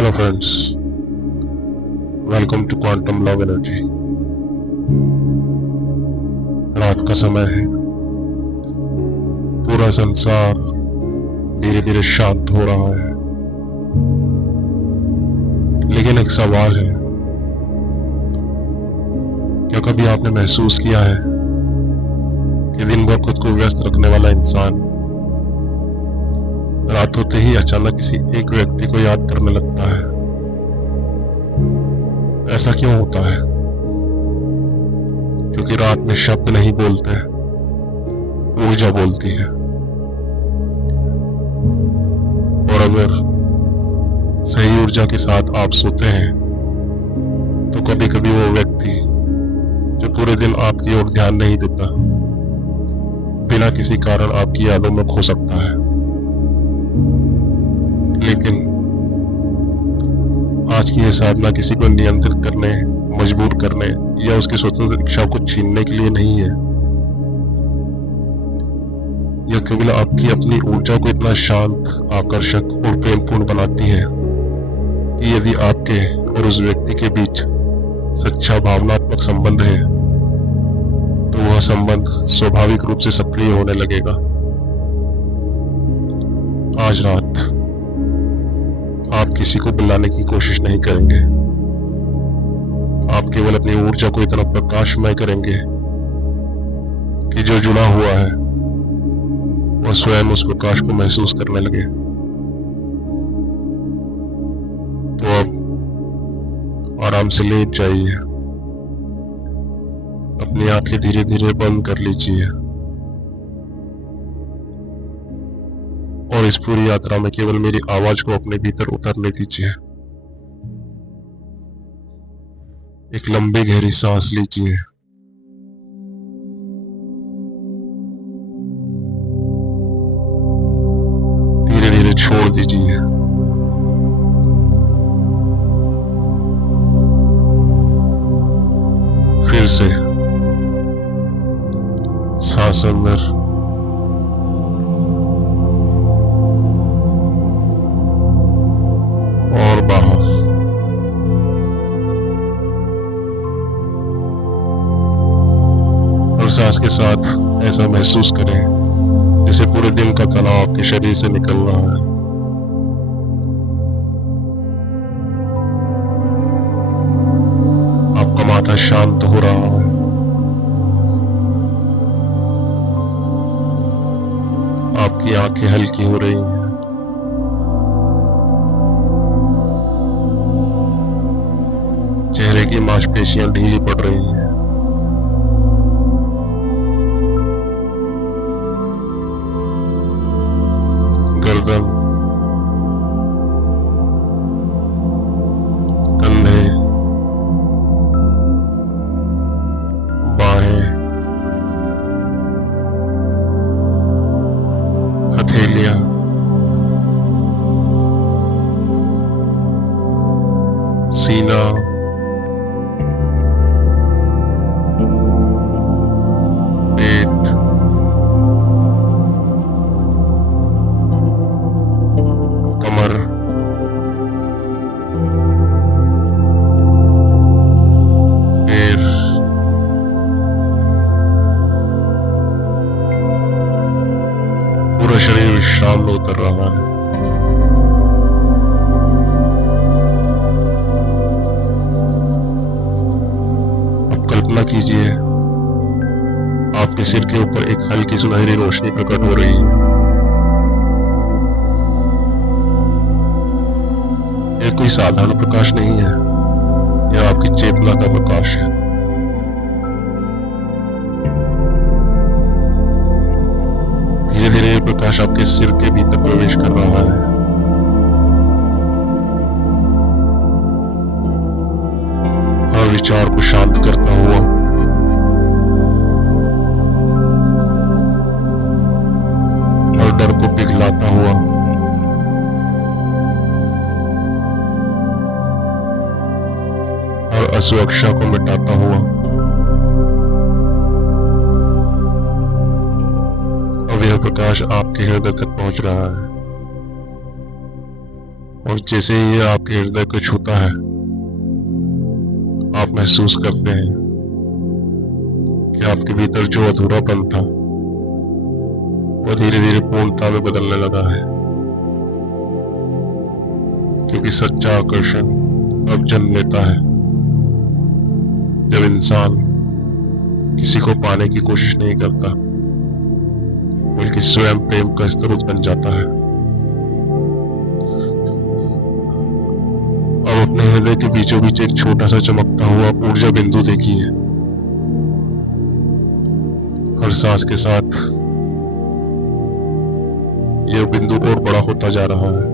Hello friends, welcome to quantum love energy. रात का समय है, पूरा संसार धीरे धीरे शांत हो रहा है। लेकिन एक सवाल है, क्या कभी आपने महसूस किया है कि दिन भर खुद को व्यस्त रखने वाला इंसान रात होते ही अचानक किसी एक व्यक्ति को याद करने लगता है? ऐसा क्यों होता है? क्योंकि रात में शब्द नहीं बोलते, ऊर्जा बोलती है। और अगर सही ऊर्जा के साथ आप सोते हैं तो कभी कभी वो व्यक्ति जो पूरे दिन आपकी ओर ध्यान नहीं देता, बिना किसी कारण आपकी यादों में खो सकता है। लेकिन आज की यह साधना किसी को नियंत्रित करने, मजबूर करने या उसकी स्वतंत्र इच्छा को छीनने के लिए नहीं है। यह केवल आपकी अपनी ऊर्जा को इतना शांत, आकर्षक और प्रेमपूर्ण बनाती है कि यदि आपके और उस व्यक्ति के बीच सच्चा भावनात्मक संबंध है तो वह संबंध स्वाभाविक रूप से सक्रिय होने लगेगा। आज रात आप किसी को बुलाने की कोशिश नहीं करेंगे। आप केवल अपनी ऊर्जा को इतना प्रकाशमय करेंगे कि जो जुड़ा हुआ है वह स्वयं उस प्रकाश को महसूस करने लगे। तो अब आराम से लेट जाइए, अपनी आंखें धीरे धीरे बंद कर लीजिए और इस पूरी यात्रा में केवल मेरी आवाज को अपने भीतर उतरने दीजिए। एक लंबी गहरी सांस लीजिए। धीरे धीरे छोड़ दीजिए। फिर से सांस अंदर और बाहर। और सांस के साथ ऐसा महसूस करें जैसे पूरे दिन का तनाव आपके शरीर से निकल रहा है। आपका माथा शांत हो रहा है। आपकी आंखें हल्की हो रही हैं। चेहरे की मांसपेशियां ढीली पड़ रही हैं। गर्दन, कंधे, बाहें, हथेलियां, सीना, पेट, कमर, पैर, पूरा शरीर विश्राम में उतर रहा है। अब कल्पना कीजिए, आपके सिर के ऊपर एक हल्की सुनहरी रोशनी प्रकट हो रही है। यह कोई साधारण प्रकाश नहीं है, यह आपकी चेतना का प्रकाश है। धीरे धीरे यह प्रकाश आपके सिर के भीतर प्रवेश कर रहा है। हर विचार को शांत करता हुआ, हर डर को पिघलाता हुआ, हर असुरक्षा को मिटाता हुआ। अब यह प्रकाश आपके हृदय तक पहुंच रहा है और जैसे ही ये आपके हृदय को छूता है, आप महसूस करते हैं कि आपके भीतर जो अधूरापन था वो धीरे धीरे पूर्णता में बदलने लगा है, क्योंकि सच्चा आकर्षण अब जन्म लेता है जब इंसान किसी को पाने की कोशिश नहीं करता, बल्कि स्वयं प्रेम का स्रोत बन जाता है। अब अपने हृदय के बीचों बीच एक छोटा सा चमकता हुआ ऊर्जा बिंदु देखिए। हर सांस के साथ यह बिंदु और बड़ा होता जा रहा है।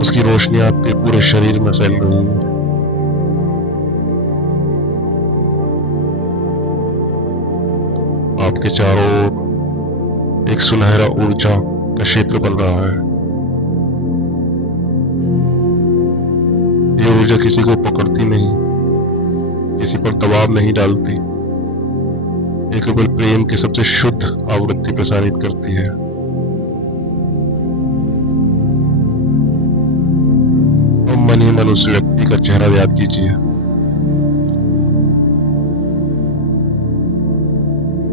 उसकी रोशनी आपके पूरे शरीर में फैल रही है। आपके चारों ओर एक सुनहरा ऊर्जा का क्षेत्र बन रहा है। ये ऊर्जा किसी को पकड़ती नहीं, किसी पर दबाव नहीं डालती, ये केवल प्रेम की सबसे शुद्ध आवृत्ति प्रसारित करती है। अब मन ही मन उस व्यक्ति का चेहरा याद कीजिए।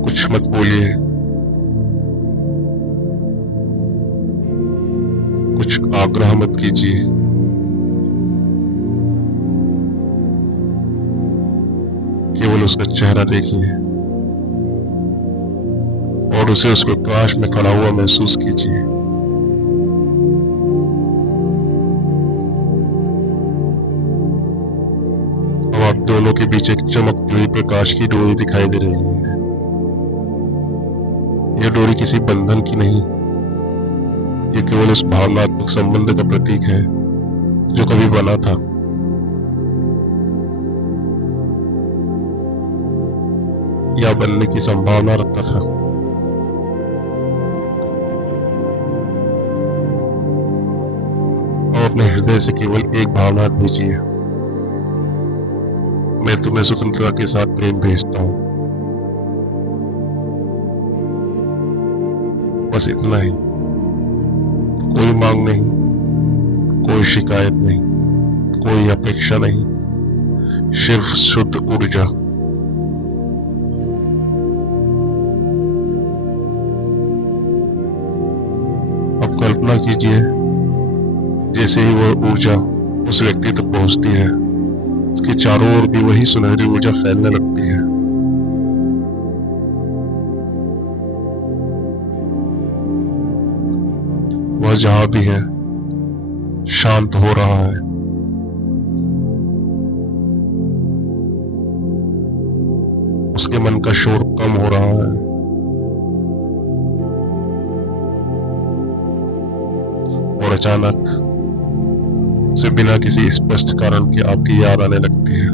कुछ मत बोलिए, कुछ आग्रह मत कीजिए, केवल उसका चेहरा देखिए और उसे उस प्रकाश में खड़ा हुआ महसूस कीजिए। अब आप दोनों के बीच एक चमकती हुई प्रकाश की डोरी दिखाई दे रही है। यह डोरी किसी बंधन की नहीं, ये केवल उस भावनात्मक संबंध का प्रतीक है जो कभी बना था। या बनने की संभावना रखता था। और अपने हृदय से केवल एक भावना भेजिए, मैं तुम्हें स्वतंत्रता के साथ प्रेम भेजता हूं। बस इतना ही, कोई मांग नहीं, कोई शिकायत नहीं, कोई अपेक्षा नहीं, सिर्फ शुद्ध ऊर्जा। अब कल्पना कीजिए जैसे ही वह ऊर्जा उस व्यक्ति तक पहुंचती है, उसके चारों ओर भी वही सुनहरी ऊर्जा फैलने लगती है। वह जहां भी है शांत हो रहा है। उसके मन का शोर कम हो रहा है। और अचानक उसे बिना किसी स्पष्ट कारण के आपकी याद आने लगती है।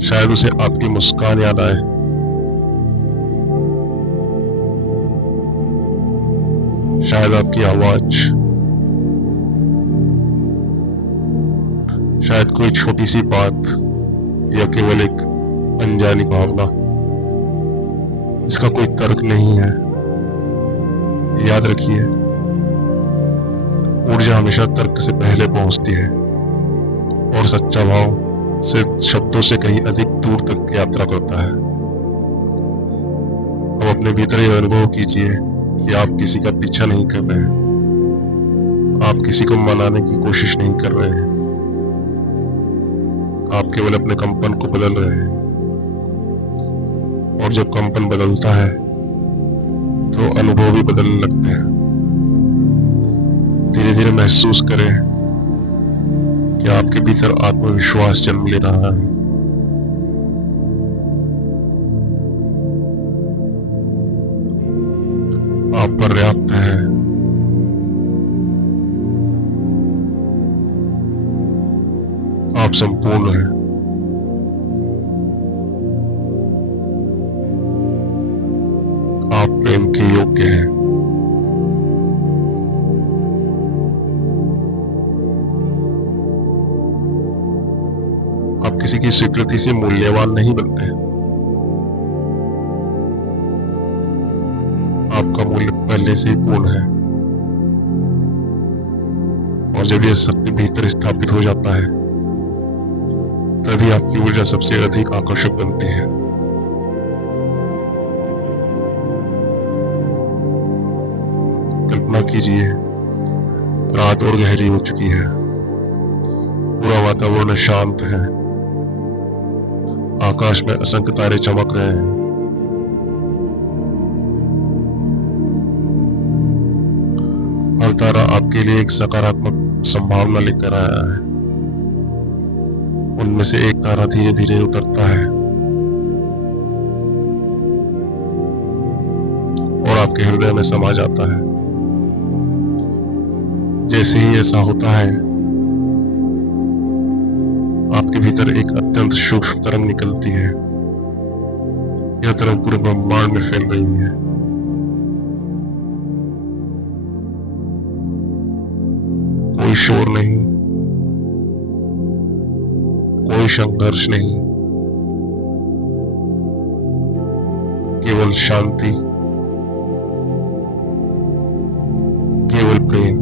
शायद उसे आपकी मुस्कान याद आए, शायद आपकी आवाज, शायद कोई छोटी सी बात या केवल एक अनजानी भावना जिसका कोई तर्क नहीं है। याद रखिए, ऊर्जा हमेशा तर्क से पहले पहुंचती है और सच्चा भाव सिर्फ शब्दों से कहीं अधिक दूर तक यात्रा करता है। अब अपने भीतर यह अनुभव कीजिए कि आप किसी का पीछा नहीं कर रहे हैं, आप किसी को मनाने की कोशिश नहीं कर रहे हैं, आप केवल अपने कंपन को बदल रहे हैं। और जब कंपन बदलता है तो अनुभव भी बदलने लगते हैं। धीरे धीरे महसूस करें कि आपके भीतर आत्मविश्वास जन्म ले रहा है। आप पर्याप्त हैं। आप संपूर्ण हैं। आप प्रेम के योग्य हैं। आप किसी की स्वीकृति से मूल्यवान नहीं बनते। आपका मूल्य पहले से ही पूर्ण है। और जब यह सत्य भीतर स्थापित हो जाता है, तभी आपकी ऊर्जा सबसे अधिक आकर्षक बनती है। कल्पना कीजिए, रात और गहरी हो चुकी है, पूरा वातावरण शांत है, आकाश में असंख्य तारे चमक रहे हैं। हर तारा आपके लिए एक सकारात्मक संभावना लेकर आया है। उनमें से एक तारा धीरे धीरे उतरता है और आपके हृदय में समा जाता है। जैसे ही ऐसा होता है, आपके भीतर एक अत्यंत सूक्ष्म तरंग निकलती है। यह तरंग पूरे ब्रह्मांड में फैल रही है। कोई शोर नहीं, कोई संघर्ष नहीं, केवल शांति, केवल प्रेम,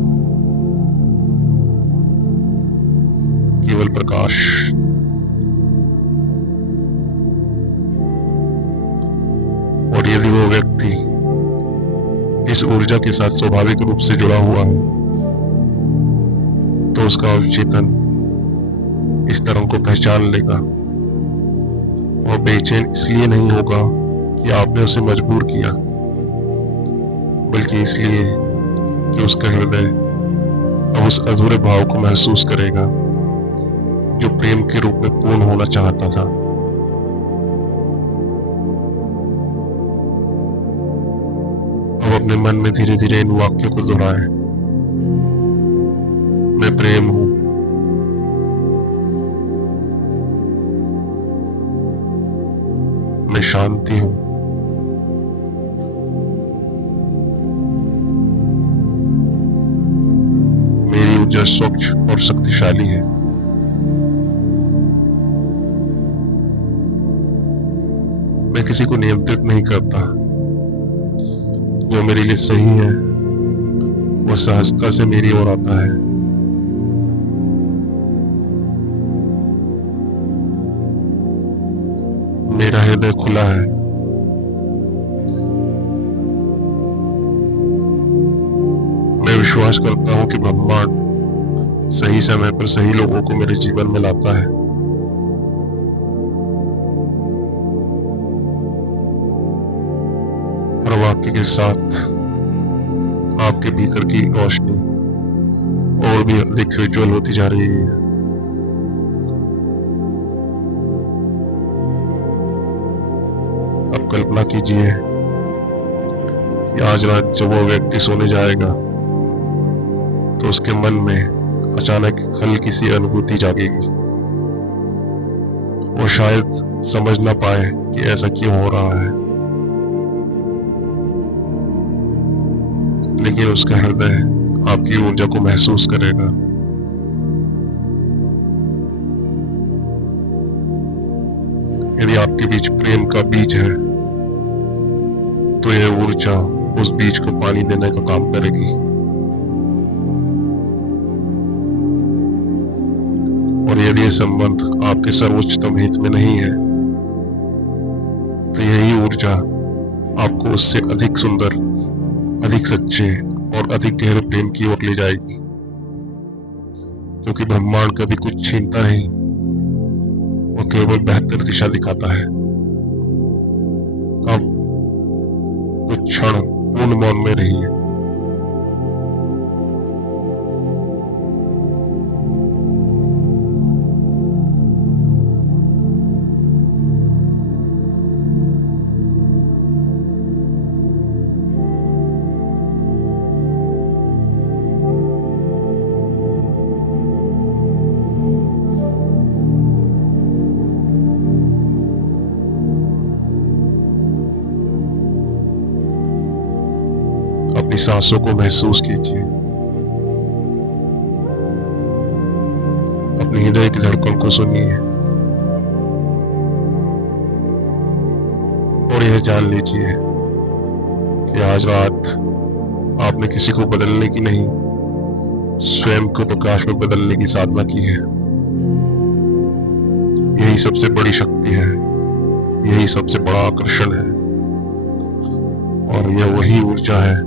केवल प्रकाश। और यदि वो व्यक्ति इस ऊर्जा के साथ स्वाभाविक रूप से जुड़ा हुआ है, तो उसका अवचेतन इस तरंग को पहचान लेगा और बेचैन इसलिए नहीं होगा कि आपने उसे मजबूर किया, बल्कि इसलिए कि उसका हृदय अब उस अधूरे भाव को महसूस करेगा जो प्रेम के रूप में पूर्ण होना चाहता था। अब अपने मन में धीरे धीरे इन वाक्यों को दोहराएं। मैं प्रेम हूं, मैं शांति हूं, मेरी ऊर्जा स्वच्छ और शक्तिशाली है। मैं किसी को नियंत्रित नहीं करता। जो मेरे लिए सही है वो सहजता से मेरी ओर आता है। मेरा हृदय खुला है। मैं विश्वास करता हूं कि ब्रह्मांड सही समय पर सही लोगों को मेरे जीवन में लाता है। हर वाक्य के साथ आपके भीतर की रोशनी और भी अधिक उज्ज्वल होती जा रही है। अब कल्पना कीजिए कि आज रात जब वो व्यक्ति सोने जाएगा, तो उसके मन में अचानक हल्की सी अनुभूति जागेगी। वो शायद समझ ना पाए कि ऐसा क्यों हो रहा है, लेकिन उसका हृदय आपकी ऊर्जा को महसूस करेगा। यदि आपके बीच प्रेम का बीज है, तो यह ऊर्जा उस बीज को पानी देने का काम करेगी। और यदि यह संबंध आपके सर्वोच्चतम हित में नहीं है, तो यही ऊर्जा आपको उससे अधिक सुंदर, अधिक सच्चे और अधिक गहरे प्रेम की ओर ले जाएगी। क्योंकि ब्रह्मांड कभी कुछ छीनता नहीं, वो केवल बेहतर दिशा दिखाता है। अब कुछ क्षण पूर्ण मौन में रहिए। अपनी सांसों को महसूस कीजिए। अपनी हृदय की धड़कन को सुनिए और यह जान लीजिए कि आज रात आपने किसी को बदलने की नहीं, स्वयं को प्रकाश में बदलने की साधना की है। यही सबसे बड़ी शक्ति है, यही सबसे बड़ा आकर्षण है, और यह वही ऊर्जा है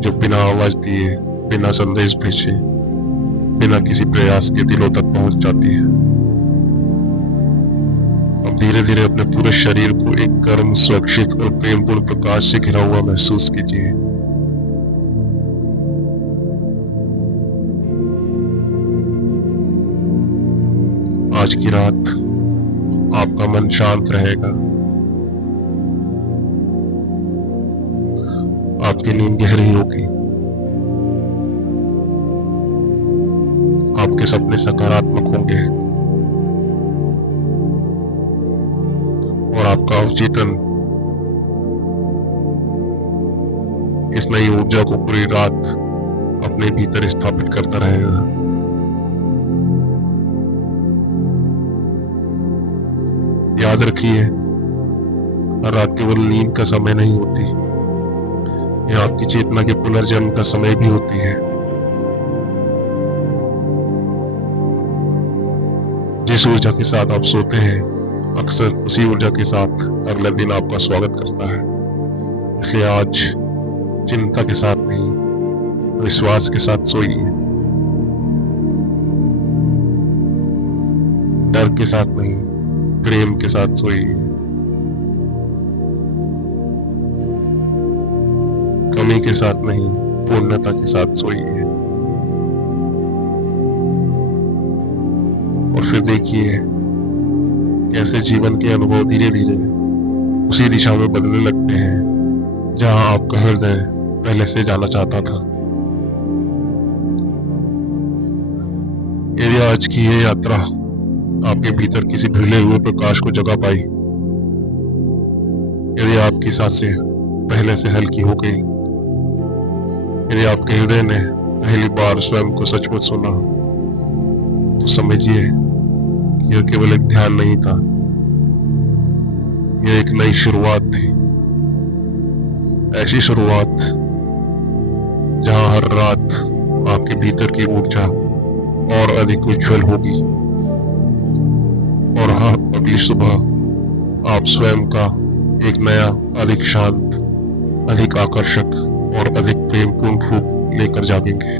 जो बिना आवाज दिए, बिना संदेश भेजे, बिना किसी प्रयास के दिलों तक पहुंच जाती है। अब धीरे धीरे अपने पूरे शरीर को एक गर्म, सुरक्षित और प्रेमपूर्ण प्रकाश से घिरा हुआ महसूस कीजिए। आज की रात आपका मन शांत रहेगा, आपकी नींद गहरी होगी, आपके सपने सकारात्मक होंगे और आपका अवचेतन इस नई ऊर्जा को पूरी रात अपने भीतर स्थापित करता रहेगा। याद रखिए, रात केवल नींद का समय नहीं होती, यह आपकी चेतना के पुनर्जन्म का समय भी होती है। जिस ऊर्जा के साथ आप सोते हैं, अक्सर उसी ऊर्जा के साथ अगला दिन आपका स्वागत करता है। इसलिए आज चिंता के साथ नहीं, विश्वास के साथ सोइए, डर के साथ नहीं, प्रेम के साथ सोइए, कमी के साथ नहीं, पूर्णता के साथ सोइए। और फिर देखिए कैसे जीवन के अनुभव धीरे धीरे उसी दिशा में बदलने लगते हैं जहां आपका हृदय पहले से जाना चाहता था। यदि आज की ये यात्रा आपके भीतर किसी ढले हुए प्रकाश को जगा पाई, यदि आपकी सांसें पहले से हल्की हो गई, यदि आपके हृदय ने पहली बार स्वयं को सचमुच सुना, तो समझिए यह केवल एक ध्यान नहीं था, यह एक नई शुरुआत थी। ऐसी शुरुआत जहां हर रात आपके भीतर की ऊर्जा और अधिक उज्जवल होगी, और हर अगली सुबह आप स्वयं का एक नया, अधिक शांत, अधिक आकर्षक और अधिक प्रेमपूर्ण रूप लेकर जागेंगे।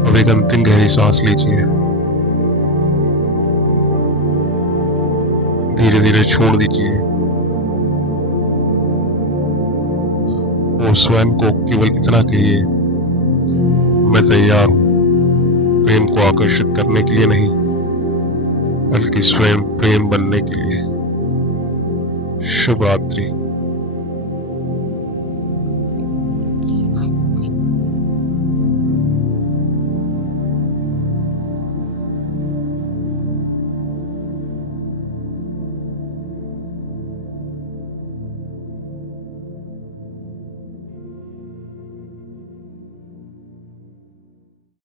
अब एक अंतिम गहरी सांस लीजिए, धीरे धीरे छोड़ दीजिए और स्वयं को केवल इतना कहिए, मैं तैयार हूं प्रेम को आकर्षित करने के लिए नहीं, बल्कि स्वयं प्रेम बनने के लिए। शुभ रात्रि।